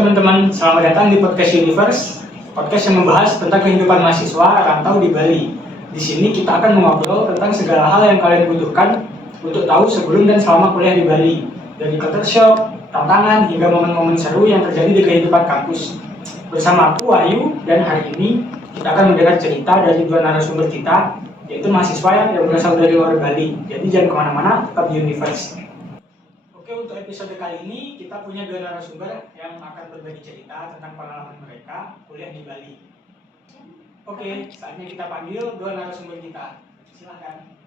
teman-teman, selamat datang di Podcast Universe, podcast yang membahas tentang kehidupan mahasiswa rantau di Bali. Di sini kita akan mengobrol tentang segala hal yang kalian butuhkan untuk tahu sebelum dan selama kuliah di Bali, dari culture shock, tantangan, hingga momen-momen seru yang terjadi di kehidupan kampus. Bersama aku, Wahyu, dan hari ini kita akan mendengar cerita dari dua narasumber kita, yaitu mahasiswa yang berasal dari luar Bali. Jadi jangan kemana-mana, tetap di Universe. Oke, untuk episode kali ini kita punya dua narasumber yang akan berbagi cerita tentang pengalaman mereka kuliah di Bali. Oke, saatnya kita panggil dua narasumber kita. Silakan.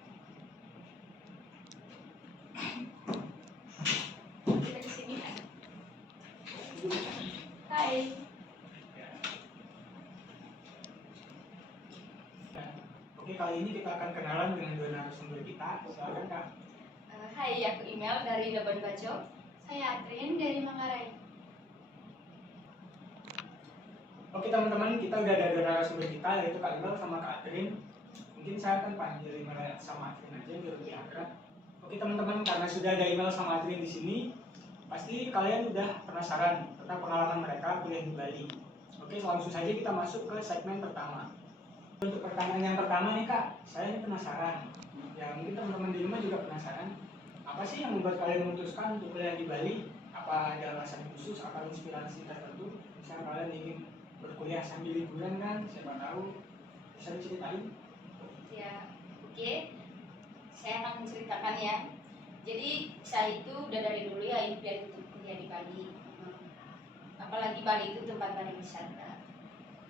Hai. Oke, kali ini kita akan kenalan dengan dua narasumber kita. Silakan, Kak. Hai, aku Email dari Labuan Bajo. Saya Adrin dari Manggarai. Oke teman-teman, kita udah ada dua narasumber kita, yaitu Kak Email sama Kak Adrin. Mungkin saya akan panggil Email sama Adrin aja biar lebih akrab. Oke teman-teman, karena sudah ada Email sama Adrin di sini, pasti kalian udah penasaran tentang pengalaman mereka kuliah di Bali. Oke, langsung saja kita masuk ke segmen pertama. Untuk pertanyaan yang pertama nih Kak, saya ini penasaran. Ya mungkin teman-teman di rumah juga penasaran. Apa sih yang membuat kalian memutuskan untuk kuliah di Bali? Apa ada alasan khusus atau inspirasi tertentu? Misalnya kalian ingin berkuliah sambil liburan kan? Siapa tahu. Bisa diceritain? Ya, oke. Saya akan menceritakan ya. Jadi saya itu udah dari dulu ya impian untuk kuliah di Bali. Apalagi Bali itu tempat pariwisata.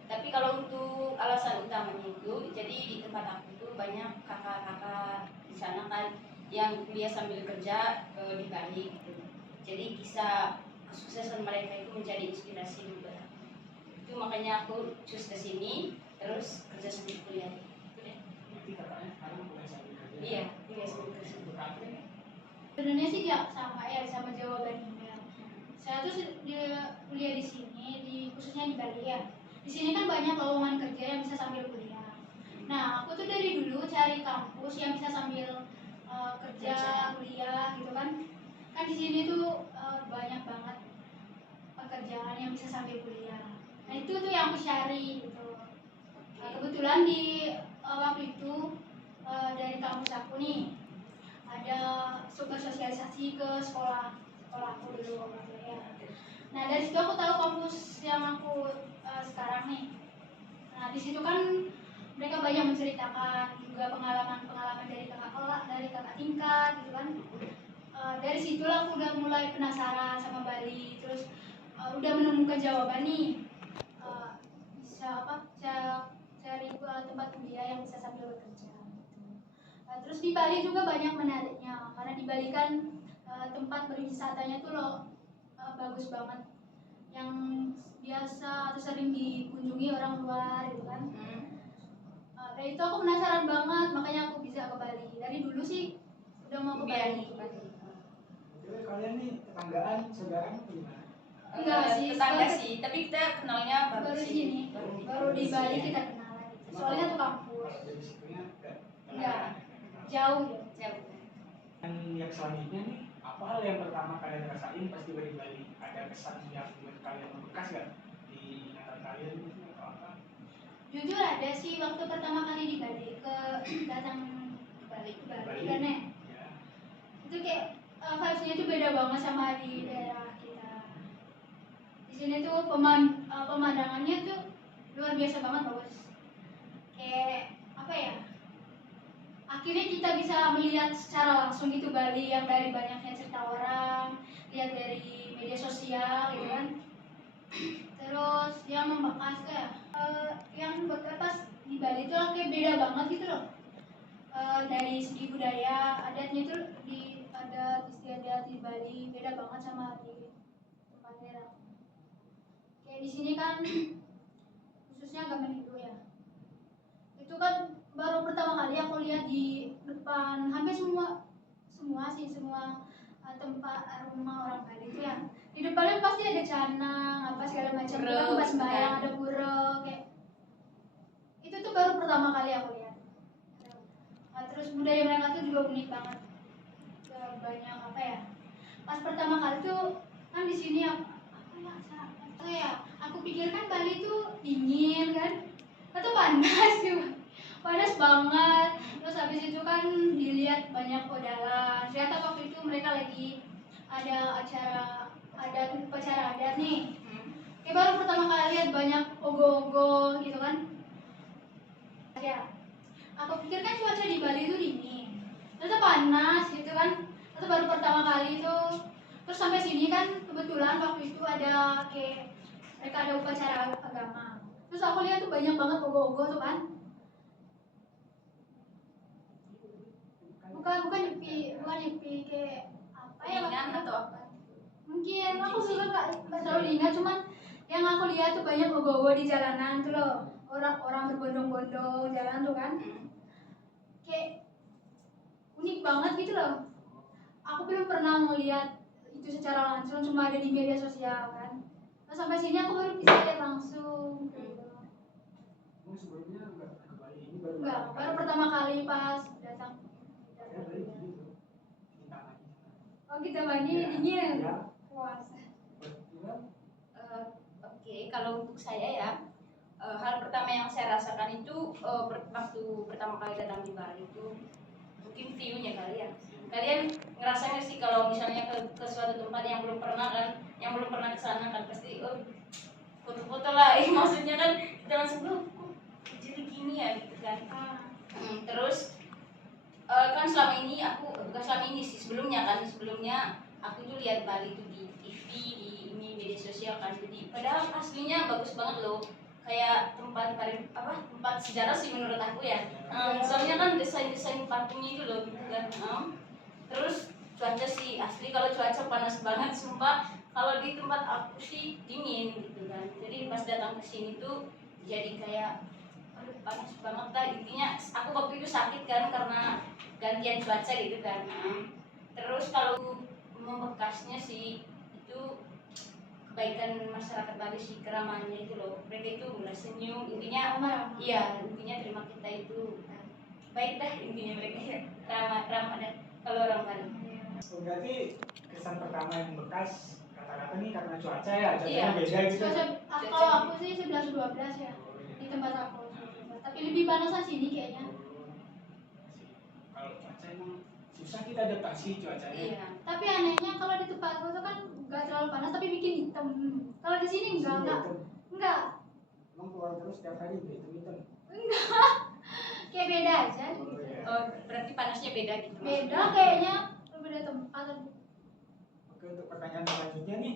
Tapi kalau untuk alasan utamanya itu, jadi di tempat aku itu banyak kakak-kakak di sana kan yang kuliah sambil kerja di Bali gitu. Jadi kisah kesuksesan mereka itu menjadi inspirasi juga. Itu makanya aku choose ke sini terus kerja sambil kuliah. Itu deh. Berarti kakaknya sekarang kuliah sambil kerja? Iya, kuliah sambil kerja. Untuk Adrin? Sebenarnya sih sama ya, sama jawaban Email. Saya tuh kuliah di sini, khususnya di Bali ya. Di sini kan banyak lowongan kerja yang bisa sambil kuliah. Nah, aku tuh dari dulu cari kampus yang bisa sambil kerja, kuliah gitu kan. Kan di sini tuh banyak banget pekerjaan yang bisa sambil kuliah. Nah, itu tuh yang aku cari gitu. Kebetulan di waktu itu dari kampus aku nih ada sosialisasi ke sekolahku dulu ya. Nah dari situ aku tahu kampus yang aku sekarang nih. Nah di situ kan mereka banyak menceritakan juga pengalaman dari kakak tingkat gitu kan. Dari situlah aku udah mulai penasaran sama Bali, terus udah menemukan jawaban nih. Bisa cari tempat kuliah yang bisa sambil bekerja. Terus di Bali juga banyak menariknya karena di Bali kan tempat berwisatanya tuh bagus banget, yang biasa atau sering dikunjungi orang luar gitu kan. Dari itu aku penasaran banget, makanya aku bisa ke Bali. Dari dulu sih udah mau ke Bali. Jadi kalian nih tetanggaan, saudara gimana? Enggak sih, Tetangga sih, tapi kita kenalnya baru di sini, baru di Bali kita kenalan. Soalnya tuh kampus. Kalau dari situnya Enggak, jauh ya. jauh. Dan yang selanjutnya nih, apa hal yang pertama kalian rasain pas tiba di Bali? Ada kesan yang buat kalian membekas nggak di ingatan kalian atau apa? Jujur ada sih waktu pertama kali di Bali datang ke Bali kan ya. Ya. Itu kayak vibes-nya tuh beda banget sama di daerah kita. Di sini tuh pemandangannya tuh luar biasa banget, bagus. Kayak apa ya? Akhirnya kita bisa melihat secara langsung gitu Bali yang dari banyaknya cerita orang, lihat dari media sosial gitu kan. Terus yang membekas kayak yang bekas di Bali itu kayak beda banget gitu loh. Dari segi budaya, adatnya itu adat istiadat di Bali beda banget sama di tempat daerah. Kayak di sini kan khususnya agama Hindu ya. Itu kan baru pertama kali aku lihat di depan hampir semua tempat rumah orang Bali itu ya. Di depannya pasti ada canang, apa segala macam, kan tempat sembahyang, ada pura kayak. Itu tuh baru pertama kali aku lihat. Terus budaya mereka tuh juga unik banget. Banyak apa ya? Pas pertama kali tuh kan di sini apa ya? Oh ya, aku pikir kan Bali tuh dingin kan, itu panas juga, panas banget. Terus habis itu kan dilihat banyak odalan. Ternyata waktu itu mereka lagi ada upacara adat nih. Kayak baru pertama kali lihat banyak ogo-ogo gitu kan. Ya, aku pikir kan cuaca di Bali itu dingin, ternyata panas gitu kan. Itu baru pertama kali itu. Terus sampai sini kan kebetulan waktu itu ada kayak mereka ada upacara agama. Terus aku lihat tuh banyak banget ogo-ogo tuh kan. Bukan nyepi kayak apa ya? Ringan atau apa? Mungkin aku juga nggak terlalu ingat, cuman yang aku lihat tuh banyak ogo-ogo di jalanan tuh loh. Orang-orang berbondong-bondong jalan tuh kan. Kayak unik banget gitu loh. Aku belum pernah melihat itu secara langsung, cuma ada di media sosial kan. Nah, sampai sini aku baru bisa lihat langsung. Emang sebelumnya nggak ke Bali, ini baru Enggak, pertama baru kali? pertama kali pas datang. Ya Bali gitu, minta lagi. Oh kita mandi Ya. dingin. Ya. Puasa. Oke, kalau untuk saya ya, hal pertama yang saya rasakan itu waktu pertama kali datang di Bali itu mungkin view-nya kali ya. Kalian ngerasa nggak sih kalau misalnya ke suatu tempat yang belum pernah kan, yang belum pernah ke sana kan pasti foto-foto lah, maksudnya kan kita langsung kok jadi gini ya gitu kan. Terus kan selama ini aku bukan selama ini sih, sebelumnya aku tuh lihat Bali itu di TV, di ini media sosial kan, jadi padahal aslinya bagus banget loh, kayak tempat sejarah sih menurut aku ya. Soalnya kan desain patungnya itu loh gitu kan. Terus cuaca sih asli, kalau cuaca panas banget sumpah, kalau di tempat aku sih dingin gitu kan. Jadi pas datang ke sini tuh jadi kayak aduh panas banget lah, intinya aku waktu itu sakit kan karena gantian cuaca gitu kan. Terus kalau membekasnya sih itu kebaikan masyarakat Bali sih, keramahannya itu loh, mereka itu mulai senyum, intinya iya, intinya terima kita itu baik dah, intinya mereka ya ramah dan kalau orang Bali. Berarti kesan pertama yang bekas kata-kata nih karena cuaca ya, cuacanya Iya. beda gitu. Kalau aku sih 11-12 ya di tempat aku. Tapi lebih panasan sini kayaknya. Kalau cuaca emang susah kita adaptasi cuacanya. Iya. Tapi anehnya kalau di tempatku tuh kan nggak terlalu panas tapi bikin hitam. Kalau di sini enggak. Emang keluar terus tiap hari udah hitam-hitam. Kayak beda aja. Berarti panasnya beda gitu. Beda kayaknya, beda tempat. Oke, untuk pertanyaan selanjutnya nih,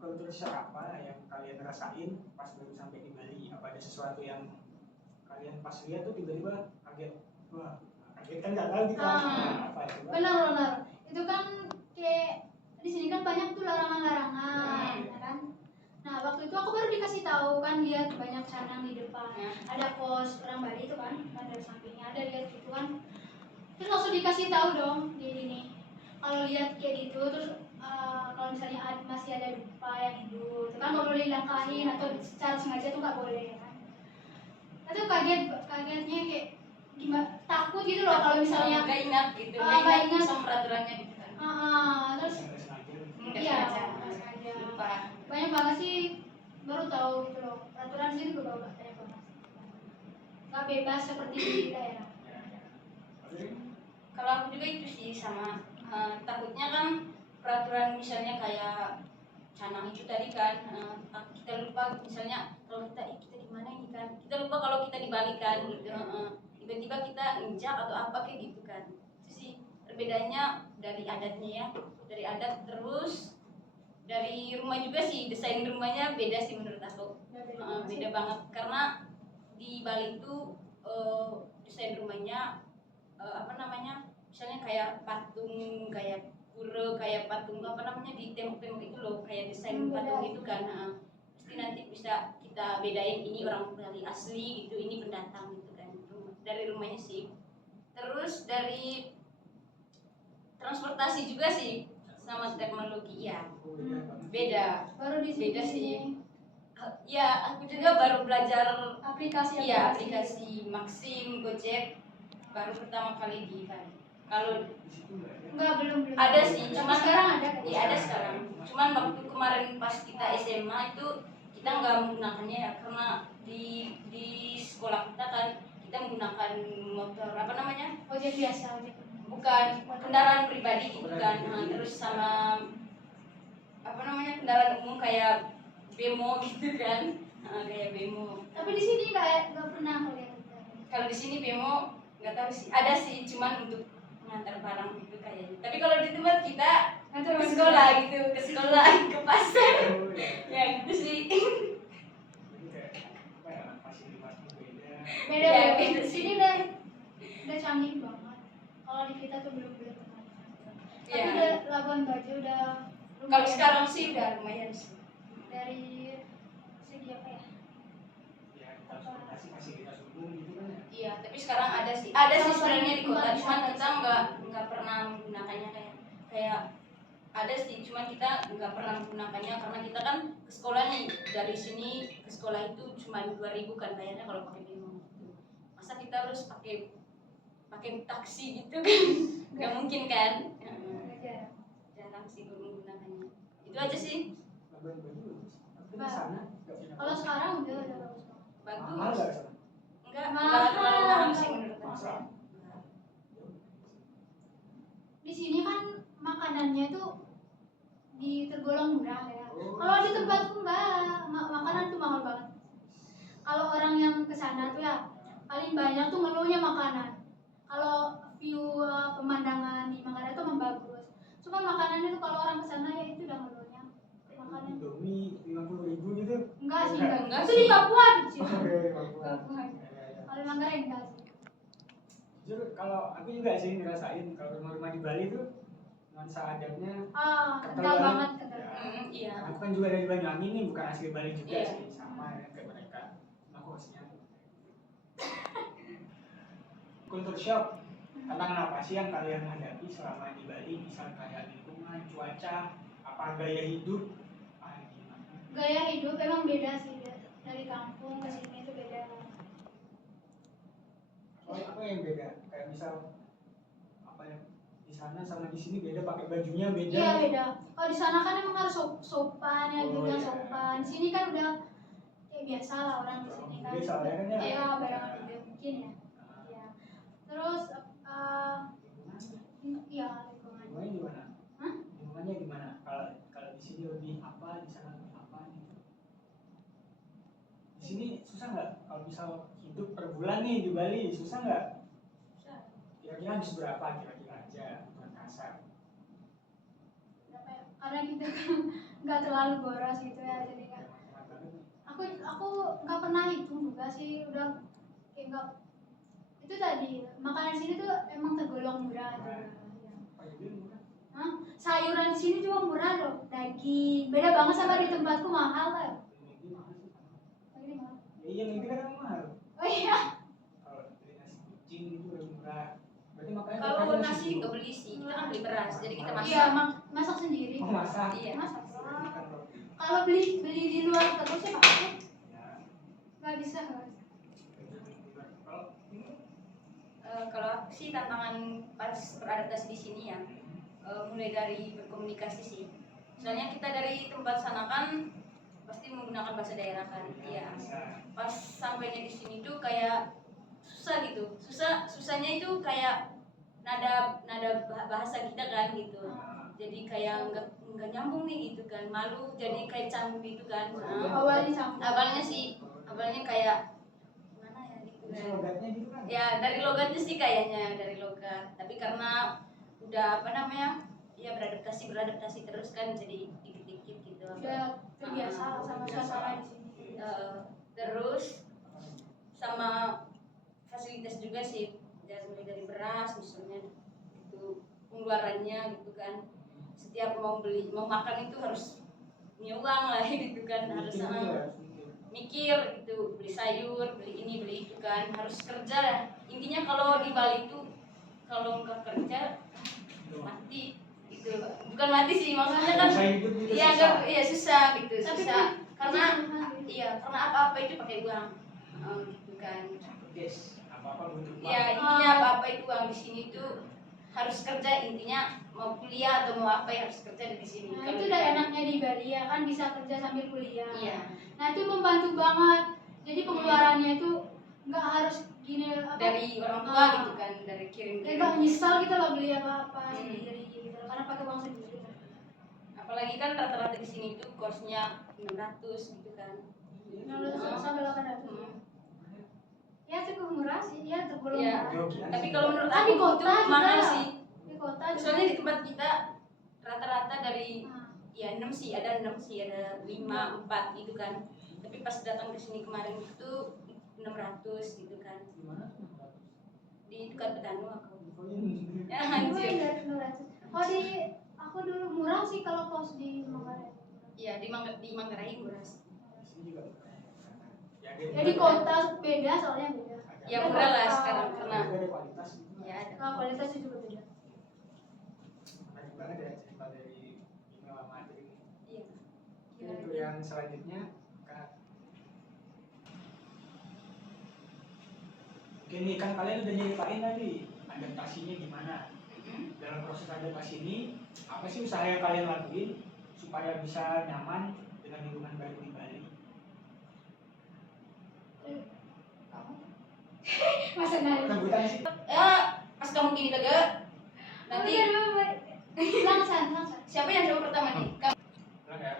kultur shock apa yang kalian rasain pas baru sampai di Bali? Apa ada sesuatu yang kalian pas lihat tuh tiba-tiba kaget? Wah, kaget kan nggak tahu kita apa coba? Benar. Itu kan kayak di sini kan banyak tuh larangan-larangan, ya kan? Nah waktu itu aku baru dikasih tahu kan, lihat banyak canang di depan, ada pos orang Bali itu kan, ada sampingnya, ada lihat gitu kan. Terus langsung dikasih tahu dong, kayak gini. Kalau lihat kayak gitu, terus kalau misalnya masih ada dupa yang hidup, itu kan nggak boleh dilangkahin atau secara sengaja tuh nggak boleh ya kan. Itu kagetnya kayak gimana, takut gitu loh kalau misalnya nggak ingat gitu, nggak ingat sama peraturannya gitu kan. Terus Nggak iya, sengaja. Lupa. banyak banget sih, baru tahu gitu loh, peraturan sih juga banyak banget, nggak bebas seperti di daerah. Kalau aku juga itu sih sama, takutnya kan peraturan misalnya kayak canang itu tadi kan, kita lupa misalnya kalau kita di mana ini kan, kita lupa kalau kita di Bali kan gitu. Tiba-tiba kita injak atau apa kayak gitu kan. Itu sih perbedaannya dari adatnya ya, dari adat. Terus dari rumah juga sih, desain rumahnya beda sih menurut aku. Beda banget karena di Bali itu desain rumahnya misalnya kayak patung, kayak pura, kayak patung di tembok-tembok itu loh, kayak desain patung itu kan. Pasti nanti bisa kita bedain ini orang Bali asli gitu, ini pendatang gitu kan. Dari rumahnya sih. Terus dari transportasi juga sih, sama teknologi ya beda. Baru di sini Beda sih. Ya, aku juga baru belajar aplikasi. aplikasi Maxim, Gojek baru pertama kali di Bali. Kalau Di situ nggak ada. Enggak, belum. ada sih, Tapi cuman sekarang ada kan? iya ada sekarang. Cuman waktu kemarin pas kita SMA itu kita nggak menggunakannya ya, karena di sekolah kita kan kita menggunakan motor apa namanya, Ojek biasa, ojek. bukan kendaraan pribadi gitu kan. Nah, terus sama apa namanya kendaraan umum kayak bemo gitu kan. Nah, kayak bemo. Tapi di sini nggak pernah aku lihat. Kalau di sini bemo nggak tahu sih, ada sih cuman untuk mengantar barang gitu kayaknya. Tapi kalau di tempat kita Ngantar ke barang. sekolah gitu, ke sekolah, ke pasar, Oh, iya. ya gitu sih. Jadi kayak apa ya, fasilitasnya beda. Beda Iya, ya, beda di sih. sini udah canggih banget. Kalau di kita tuh belum teman. Tapi Iya. udah Labuan Bajo udah Kalau lumayan. sekarang sih udah lumayan sih. Dari segi apa ya? Ya, transportasi fasilitas umum gitu kan ya. Iya, tapi sekarang ada sih sebenarnya di kota, cuman kita nggak pernah menggunakannya kayak ada sih, cuman kita nggak pernah menggunakannya karena kita kan ke sekolah nih, dari sini ke sekolah itu cuma 2.000 kan bayarnya kalau pakai bemo. Masa kita harus pakai taksi gitu kan? Nggak mungkin kan? Aja. Jarang sih gue menggunakannya. Itu aja sih. Labuan Bajo bagus. Tapi di Pak, sana nggak punya. Kalau sekarang udah bagus banget. mahal Bagus. nggak sana? Enggak Mahal. terlalu mahal sih menurut aku. Masa? Di sini kan makanannya tuh tergolong murah ya. Oh. Kalau di tempatku enggak, makanan tuh mahal banget. Kalau orang yang ke sana tuh ya paling banyak tuh ngeluhnya makanan. Kalau view pemandangan di Manggarai tuh memang bagus. Cuma makanannya tuh kalau orang ke sana ya itu udah ngeluhnya. Makanan Indomie 50.000 gitu. enggak sih, Enggak. enggak. Itu sih. di Papua di sini. Oh, iya, Papua. Papua. Ya, ya, ya. Kalau di Manggarai enggak sih. Jujur kalau aku juga sih ngerasain kalau rumah-rumah di Bali tuh nuansa adatnya Kental banget, kental. Ya. Iya. Aku kan juga dari Banyuwangi nih, bukan asli Bali juga Iya. sih, sama ya kayak mereka. Aku hostnya. Kultur shock. Tantangan apa sih yang kalian hadapi selama di Bali? Misal kayak lingkungan, cuaca, apa gaya hidup? Gimana? Gaya hidup emang beda sih dari kampung ke sini itu beda. Apa yang beda? Kayak misal apa ya? Di sana sama di sini beda, pakai bajunya beda. Iya beda. Kalau di sana kan emang harus sopan ya, Oh, juga iya. sopan. Di sini kan udah ya biasa lah orang di sini kan. Biasa lah kan ya. Iya bayangan video mungkin ya. Iya. Terus iya lingkungan. Lingkungannya gimana? Hah? Lingkungannya gimana? Kalau di sini lebih apa, di sana lebih apa gitu? Di sini susah nggak? Kalau misal hidup per bulan nih di Bali, susah nggak? Susah. Kira-kira habis berapa kira-kira aja, bukan kasar. Berapa ya? Karena kita kan nggak terlalu boros gitu ya, jadi kan. Aku nggak pernah hitung juga sih, udah kayak nggak. Itu tadi makanan sini tuh emang tergolong murah juga. Ya. Hah? Sayuran di sini juga murah loh, daging. Beda banget sama di tempatku mahal kan? Ini mahal. Iya, mimpi kan emang mahal. Oh iya. Kalau beli nasi kucing itu udah murah. Berarti makanya Kalau makan nasi dulu. nggak beli sih, kita kan beli beras, jadi kita masak. Iya, masak sendiri. Oh, masak. Iya. Masak. Makan roti. Kalau beli di luar terus ya pasti Ya. nggak bisa kan? Kalau ini Kalau aku sih tantangan pas beradaptasi di sini ya, mulai dari berkomunikasi sih. Soalnya kita dari tempat sana kan pasti menggunakan bahasa daerah kan, iya. Pas sampainya di sini tuh kayak susah gitu, susahnya itu kayak nada bahasa kita kan gitu. Jadi kayak nggak nyambung nih gitu kan, malu jadi kayak canggung gitu kan. Awalnya campur. Awalnya kayak gimana ya gitu kan. logatnya gitu kan. Ya dari logatnya sih kayaknya dari logat, tapi karena udah apa namanya ya beradaptasi terus kan jadi dikit-dikit gitu. Udah terbiasa sama suasana di sini. Terus sama fasilitas juga sih, mulai dari beras misalnya itu pengeluarannya gitu kan, setiap mau makan itu harus punya uang lah gitu kan, harus mikir gitu, beli sayur, beli ini beli itu kan, harus kerja lah. Intinya kalau di Bali itu kalau nggak kerja mati gitu, bukan mati sih maksudnya kan, iya nggak, iya susah gitu, Tapi susah kan karena iya. karena apa itu pakai uang gitu kan. Yes, apa-apa butuh uang. Ya intinya apa itu uang di sini tuh harus kerja, intinya mau kuliah atau mau apa ya harus kerja di sini. Nah, itu udah enaknya di Bali ya kan, bisa kerja sambil kuliah. Iya. Nah, itu membantu banget. Jadi pengeluarannya itu nggak harus gini apa, Dari orang tua gitu kan, dari kirim-kirim. nggak nyesal gitu loh beli apa-apa sendiri gitu karena pakai uang sendiri. Apalagi kan rata-rata di sini tuh course-nya 600 gitu kan. 600 sampai 800. Ya cukup murah sih, ya tergolong Iya. murah. Tapi kalau menurut Kan aku di kota itu juga. mahal sih. Di kota Soalnya di tempat kita rata-rata dari Nah, ya 6 sih, ada 5, 4 gitu kan. Tapi pas datang ke sini kemarin itu 600 gitu kan. Di dekat Betanu aku. Ya anjir. Oh di aku dulu murah sih kalau kos di Manggarai. Iya, di Manggarai murah sih. Ya di kota beda soalnya beda. Ya murah lah sekarang karena ada kualitas. ya ada. Nah, kualitasnya juga beda. Banyak banget ya cerita dari Email sama Adri ini. Iya. Oke, untuk yang selanjutnya Kak. Oke nih kan kalian udah nyeritain tadi adaptasinya gimana. Dalam proses adaptasi ini apa sih usaha yang kalian lakuin supaya bisa nyaman dengan lingkungan baru di Bali? Masa nari. Rebutan sih. Pas kamu gini kagak nanti Langsung. siapa yang jawab pertama nih? Kamu. Bilang ya.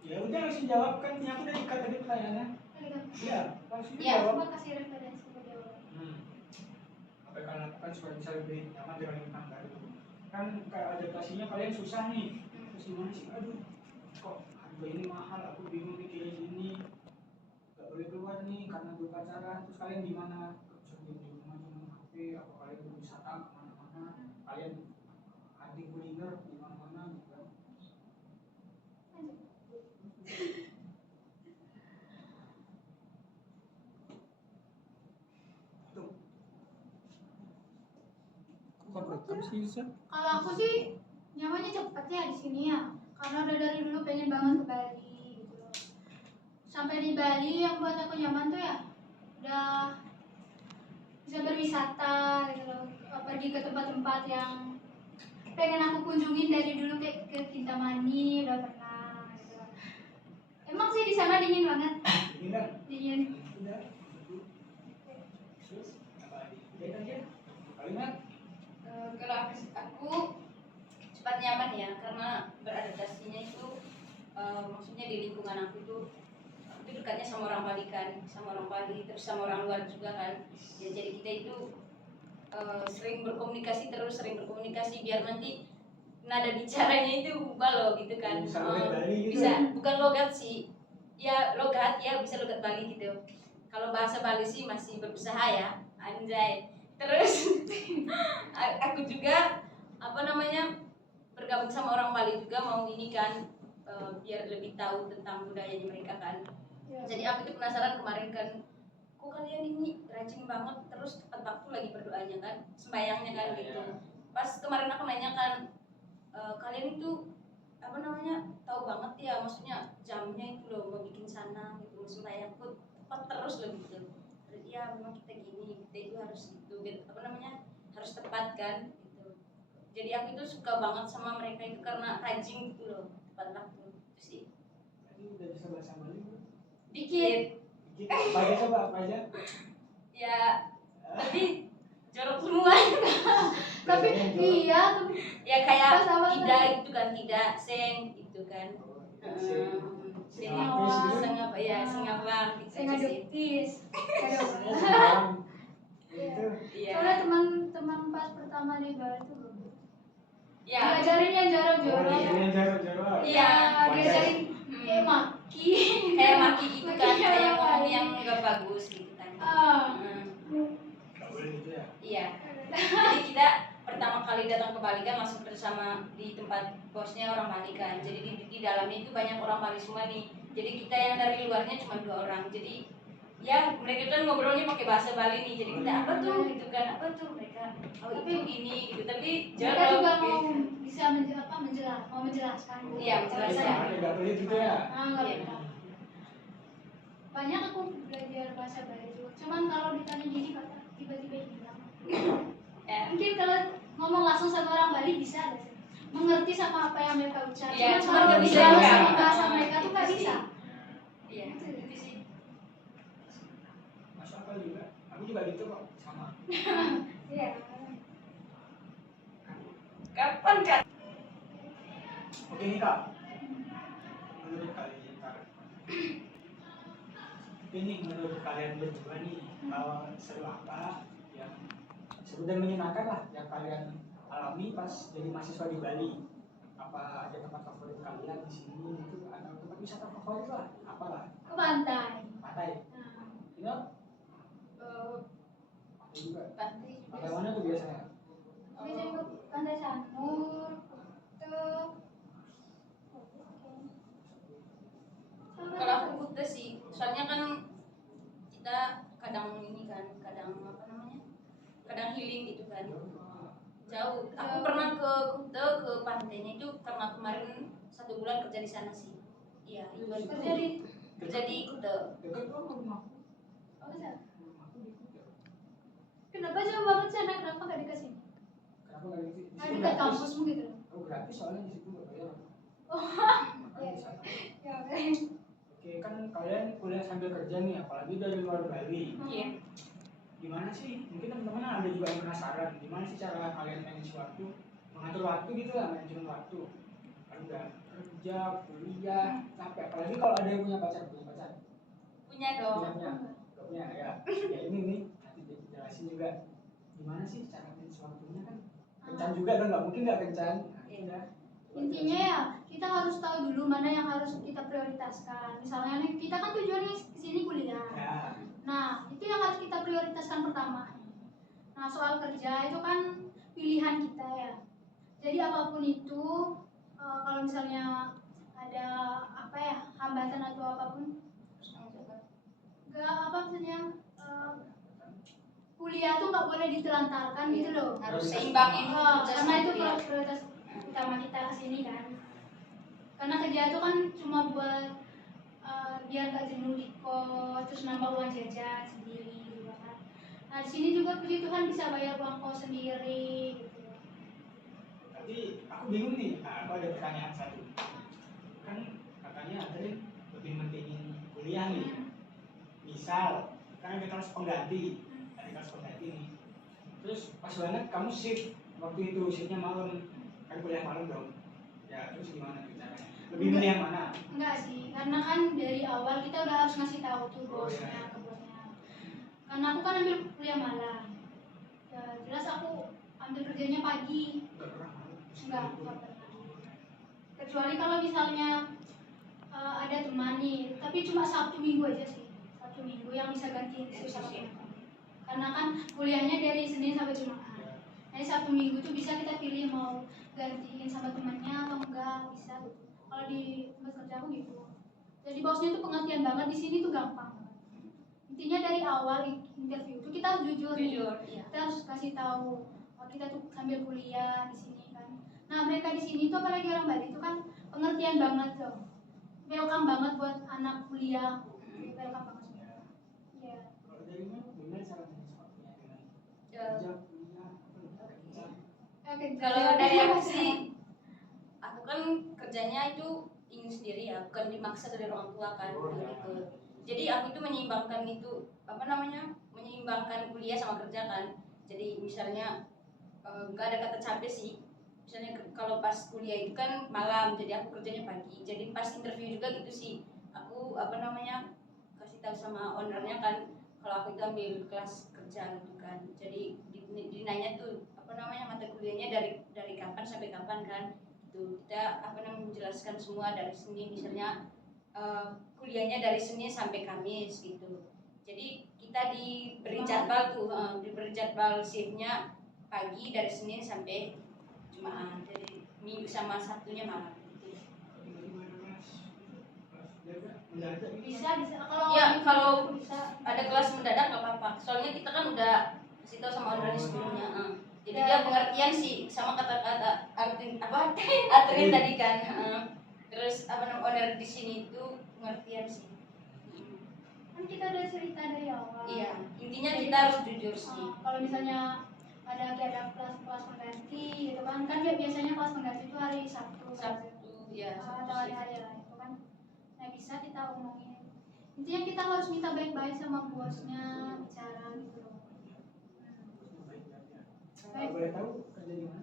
Ya udah langsung jawab kan punya aku udah dikat tadi pertanyaannya. Iya, langsung Iya. jawab. Coba kasih referensi ke dia. Apa yang kalian lakukan supaya bisa lebih nyaman dengan lingkungan baru? Kan kayak adaptasinya kalian susah nih. Terus gimana sih? Aduh, kok harga ini mahal? Aku bingung mikirin ini. Gak boleh keluar nih karena gue pacaran. Terus kalian gimana? Kerja di rumah cuma HP? Apa kalian berwisata kemana-mana? Kalian hunting kuliner di mana-mana gitu kan? Tuh. Kok rekam sih Yusuf? Kalau aku sih nyamannya cepet ya di sini ya, karena udah dari dulu pengen banget ke Bali gitu loh. Sampai di Bali yang buat aku nyaman tuh ya udah bisa berwisata gitu loh, pergi ke tempat-tempat yang pengen aku kunjungin dari dulu kayak ke Kintamani udah pernah gitu loh. Emang sih di sana dingin banget. Ini kan? Dingin. Udah. Terus apa lagi? Lihat aja. Kalimat. Kalau aku cepat nyaman ya karena beradaptasinya itu maksudnya di lingkungan aku itu dekatnya sama orang Bali kan, sama orang Bali terus sama orang luar juga kan. Ya jadi kita itu sering berkomunikasi biar nanti nada bicaranya itu ubah loh gitu kan. Bisa logat Bali gitu. Bisa bukan logat sih, ya logat ya bisa logat Bali gitu. Kalau bahasa Bali sih masih berusaha ya, anjay. Terus aku juga apa namanya bergabung sama orang Bali juga mau ini kan biar lebih tahu tentang budayanya mereka kan. Jadi aku tuh penasaran kemarin kan, kok kalian ini rajin banget terus tepat waktu lagi berdoanya kan, sembayangnya kan gitu. Pas kemarin aku nanya kan, kalian itu apa namanya tahu banget ya, maksudnya jamnya itu loh mau bikin sana gitu, sembayang tuh tepat terus loh gitu. Ya memang kita gini, kita itu harus gitu, apa namanya harus tepat kan gitu. Jadi aku itu suka banget sama mereka itu karena rajin gitu loh, tepat waktu itu sih. Tadi udah bisa bahasa Bali belum? Dikit. Dikit. Apa aja coba apa aja? Ya tapi jorok semua. Tapi iya tapi Ya kayak Pas-pas tidak gitu kan, tidak seng gitu kan. Sengapis gitu. Sengapa ya, sengapa gitu saya aja sih. ngadukis. Gitu. Iya. Soalnya teman-teman pas pertama di Bali itu Ya. diajarin yang Oh, jorok-jorok. ini jorok-jorok. Iya. Diajarin kayak maki. Kayak maki gitu kan, Iya. kayak ngomong yang enggak bagus gitu kan. Ah. Gak boleh gitu ya. Iya. Jadi kita pertama kali datang ke Bali kan langsung bersama di tempat bosnya orang Bali kan. Jadi di dalamnya itu banyak orang Bali semua nih. Jadi kita yang dari luarnya cuma 2 orang. Jadi ya mereka kan ngobrolnya pakai bahasa Bali nih. Jadi kita apa tuh gitu kan, apa tuh mereka oh itu ini gitu. Tapi Mereka juga gitu. mau bisa mau menjelaskan. Iya, menjelaskan. Gak boleh gitu ya. Enggak Iya. bisa. Banyak aku belajar bahasa Bali juga. Cuman kalau ditanya gini kata tiba-tiba hilang. Ya. mungkin kalau ngomong langsung sama orang Bali bisa nggak sih? Mengerti sama apa yang mereka ucap. Iya, Cuma cuma kalau nggak bisa bicara ya. sama bahasa mereka tuh nggak Itu bisa. sih. Iya, itu sih. Masuk akal juga. Aku juga gitu kok, sama. Iya. Kapan kan? Oke nih kak, menurut kalian ini menurut kalian berdua nih, seru apa yang seru dan menyenangkan lah yang kalian alami pas jadi mahasiswa di Bali? Apa ada tempat favorit kalian di sini gitu, atau tempat wisata favorit lah, apalah? Ke pantai. Pantai, Nah, ini pantai juga. Pantai Pantai mana tuh biasanya? biasanya ke pantai Sanur, Kuta. Kalau aku Kuta sih, soalnya kan kita kadang ini kan, kadang apa namanya, kadang healing gitu kan, jauh. Aku pernah ke Kuta, ke pantainya itu karena kemarin 1 bulan kerja di sana sih. Iya, itu Kerja di kerja di Kuta. Dekat kok rumah. apa sih? Rumahku di Kuta. Kenapa jauh banget sana? Kenapa nggak dekat sini? Kenapa nggak di situ? Nah, dekat kampusmu gitu. Oh gratis soalnya di situ nggak bayar. Oh, Makanya di sana. ya oke. Oke, kan kalian kuliah sambil kerja nih, apalagi dari luar Bali. Iya. Gimana sih? Mungkin teman-teman ada juga yang penasaran, gimana sih cara kalian manage waktu, mengatur waktu gitu lah, manajemen waktu. Kan udah kerja, kuliah, capek. Apalagi kalau ada yang punya pacar, Punya dong. punya, gak punya ya. Ya ini nih, nanti dijelasin juga gimana sih cara manage waktunya kan. Kencan juga kan, nggak mungkin nggak kencan. Nah, Iya. udah. Intinya ya kita harus tahu dulu mana yang harus kita prioritaskan. Misalnya nih kita kan tujuannya kesini kuliah. Ya. Nah itu yang harus kita prioritaskan pertama. Nah soal kerja itu kan pilihan kita ya. Jadi apapun itu kalau misalnya ada apa ya hambatan atau apapun, nggak apa misalnya kuliah tuh nggak boleh ditelantarkan gitu loh. Harus seimbangin kerja Karena sama itu kuliah. prioritas utama kita kesini kan. Karena kerja itu kan cuma buat biar gak jenuh di kos, terus nambah uang jajan sendiri gitu kan. Nah di sini juga puji Tuhan bisa bayar uang kos sendiri gitu. Tapi aku bingung nih, nah, aku ada pertanyaan satu. Kan katanya ada yang lebih pentingin kuliah nih. Misal, kan ada kelas pengganti, nih. Terus pas banget kamu shift, waktu itu shiftnya malam, kan kuliah malam dong. Ya terus gimana tuh caranya? Lebih milih yang mana? Enggak sih, karena kan dari awal kita udah harus ngasih tahu tuh Oh, bosnya, iya. ke bosnya. Karena aku kan ambil kuliah malam. Ya, jelas aku ambil kerjanya pagi. Enggak pernah malam. Enggak pernah. Kecuali kalau misalnya ada teman nih, tapi cuma Sabtu Minggu aja sih. Sabtu Minggu yang bisa gantiin shift sama teman. Karena kan kuliahnya dari Senin sampai Jumat. Jadi Sabtu Minggu tuh bisa kita pilih mau gantiin sama temannya atau enggak, bisa gitu. Kalau di tempat kerja aku gitu. Jadi bosnya tuh pengertian banget, di sini tuh gampang. Intinya dari awal interview tuh kita harus jujur nih. Iya. Kita harus kasih tahu kita tuh sambil kuliah di sini kan. Nah mereka di sini tuh apalagi orang Bali itu kan pengertian banget loh. Welcome banget buat anak kuliah. Welcome banget. Ya. Kalau dari mana? Gimana cara manage waktunya dengan Ya. kerja, kuliah, kerja? Oke. Kalau dari aku sih, aku kan kerjanya itu ingin sendiri ya, bukan dimaksa dari orang tua kan, gitu. Jadi aku itu menyeimbangkan itu apa namanya, menyeimbangkan kuliah sama kerja kan. Jadi misalnya nggak ada kata capek sih. Misalnya kalau pas kuliah itu kan malam, jadi aku kerjanya pagi. Jadi pas interview juga gitu sih, aku apa namanya kasih tahu sama ownernya kan, kalau aku itu ambil kelas kerja gitu kan. Jadi dinanya tuh apa namanya mata kuliahnya dari kapan sampai kapan kan. Itu kita apa namanya menjelaskan semua dari Senin misalnya kuliahnya dari Senin sampai Kamis gitu. Jadi kita diberi jadwal tuh, diberi jadwal shiftnya pagi dari Senin sampai Jumat. Jadi Minggu sama Sabtunya malam. Gitu. Bisa kalau Ya, kalau bisa ada kelas mendadak nggak apa-apa. Soalnya kita kan udah kasih tahu sama owner sebelumnya. Jadi Ya. dia pengertian sih sama kata-kata Atrin tadi kan. Terus apa namanya owner di sini itu pengertian sih. kan kita udah cerita dari awal. Iya, intinya kita harus jujur sih. Kalau misalnya ada kelas kan dia biasanya kelas pengganti itu hari Sabtu ya. atau hari-hari lain itu kan. Nah bisa kita omongin, intinya kita harus minta baik-baik sama bosnya, bicara gitu loh. Kalau boleh tahu kerja di mana?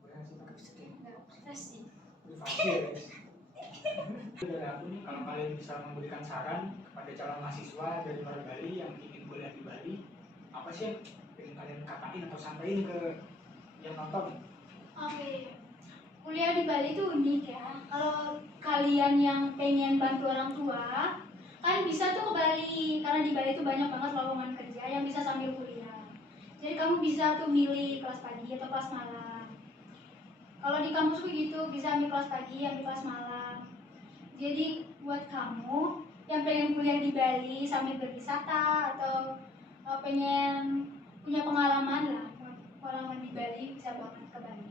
Boleh kasih tahu? Enggak, Privasi. Privasi ya guys. Dari aku nih, kalau kalian bisa memberikan saran kepada calon mahasiswa dari luar Bali yang ingin kuliah di Bali, apa sih yang ingin kalian katain atau sampaikan ke yang nonton? Oke, kuliah di Bali itu unik ya. Kalau kalian yang pengen bantu orang tua, kan bisa tuh ke Bali, karena di Bali itu banyak banget lowongan kerja yang bisa sambil kuliah. Jadi kamu bisa tuh milih kelas pagi atau kelas malam. Kalau di kampusku gitu, bisa ambil kelas pagi, ambil kelas malam. Jadi buat kamu yang pengen kuliah di Bali sambil berwisata atau pengen punya pengalaman lah, pengalaman di Bali, bisa banget ke Bali.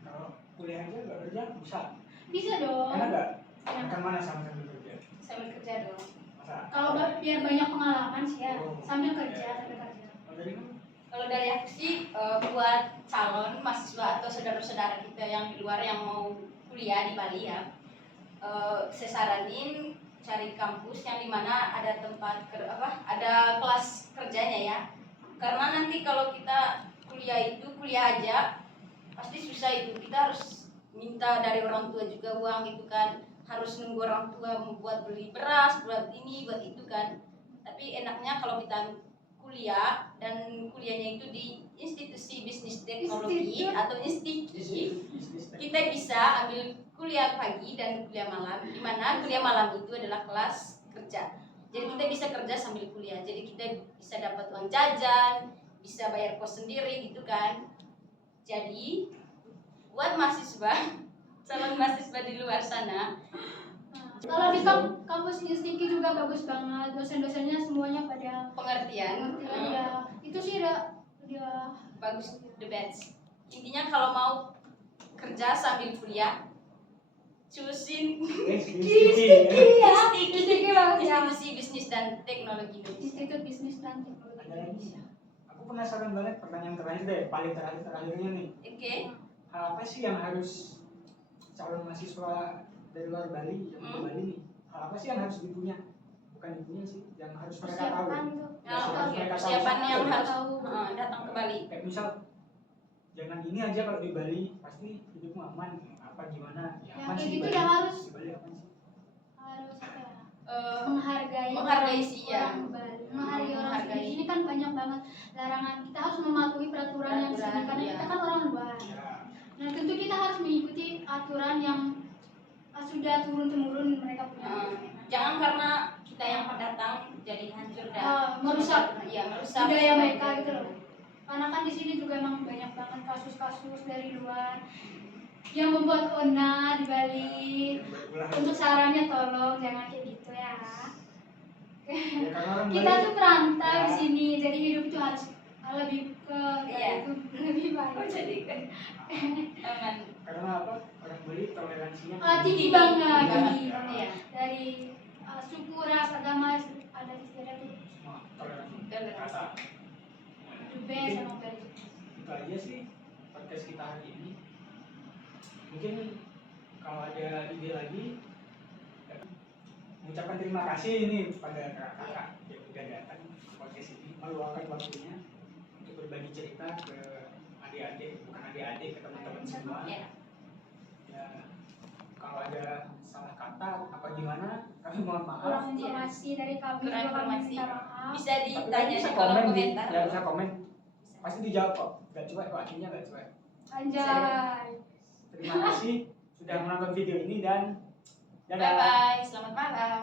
Kalau kuliah aja nggak kerja bisa? Bisa dong. Enak nggak? Enak. Makan mana sambil kerja? Sambil kerja dong. Masa? Kalau biar banyak pengalaman sih ya, Oh. sambil kerja. Oh, dari kamu? Kalau dari aku sih buat calon mahasiswa atau saudara-saudara kita yang di luar yang mau kuliah di Bali ya, saya saranin cari kampus yang dimana ada tempat ada kelas kerjanya ya. Karena nanti kalau kita kuliah aja pasti susah itu. Kita harus minta dari orang tua juga uang gitu kan. Harus nunggu orang tua membuat beli beras, buat ini, buat itu kan. Tapi enaknya kalau kita kuliah dan kuliahnya itu di institusi bisnis teknologi atau institusi, kita bisa ambil kuliah pagi dan kuliah malam, di mana kuliah malam itu adalah kelas kerja. Jadi kita bisa kerja sambil kuliah, jadi kita bisa dapat uang jajan, bisa bayar kos sendiri gitu kan. Jadi buat mahasiswa, calon mahasiswa di luar sana, Kalau di kampus Istiki juga bagus banget, dosen-dosennya semuanya pada pengertian, ya. Itu sih udah bagus, the best. Intinya kalau mau kerja sambil kuliah, choosing Istiki ya, Istiki banget ya. institusi bisnis dan teknologi Indonesia. Institut Bisnis dan Teknologi Ada lagi? Indonesia. Aku penasaran banget pertanyaan terakhir deh, paling terakhirnya nih. Oke. Apa sih yang harus calon mahasiswa dari luar Bali yang ke Bali nih? Hal apa sih yang harus dipunya? Bukan dipunya sih, yang harus mereka tahu. Persiapan tuh. Ya, harus Oke, mereka tahu. persiapan yang Mereka harus tahu. datang ke Bali. Kayak misal, jangan ini aja kalau di Bali pasti hidupmu aman. Apa gimana? Ya, Ya, aman kayak sih di gitu Bali. udah harus. Di Bali aman sih. Harus apa ya? Menghargai orang sih ya. Bali, menghargai orang Menghargai. sini. Ini kan banyak banget larangan, kita harus mematuhi peraturan yang sini karena Iya. kita kan orang luar. Ya, Nah tentu kita harus mengikuti aturan yang sudah turun temurun mereka punya. Jangan karena kita yang pendatang jadi hancur dan Merusak merusak budaya mereka gitu loh. Karena kan di sini juga emang banyak banget kasus-kasus dari luar yang membuat onar di Bali. Untuk sarannya tolong jangan kayak gitu ya. ya karena orang Kita Bali- tuh perantau Ya. di sini, jadi hidup itu harus lebih ke Iya. itu lebih baik. jadi aman. Karena apa? Orang Bali toleransinya Tinggi banget, Tinggi tinggi Ya, banget. Iya. Dari suku, ras, agama, ada istilah tuh semua toleransi. Toleransi. Rasa. the best sama Bali. Itu aja sih podcast kita hari ini. Mungkin kalau ada ide lagi, mengucapkan terima kasih ini pada kakak-kakak yang sudah datang ke podcast ini, meluangkan waktunya untuk berbagi cerita ke adik-adik, bukan adik-adik, ke teman-teman semua. Ya. Ya, kalau ada salah kata apa gimana, kami mohon maaf. Kurang informasi dari kami Kurang juga kami informasi. minta maaf. Bisa Tapi ditanya bisa di kolom komen di, komentar. ya bisa komen, pasti dijawab kok. Gak cuek kok, akhirnya gak cuek. Anjay. Terima kasih sudah menonton video ini dan Bye dadah. bye, selamat malam.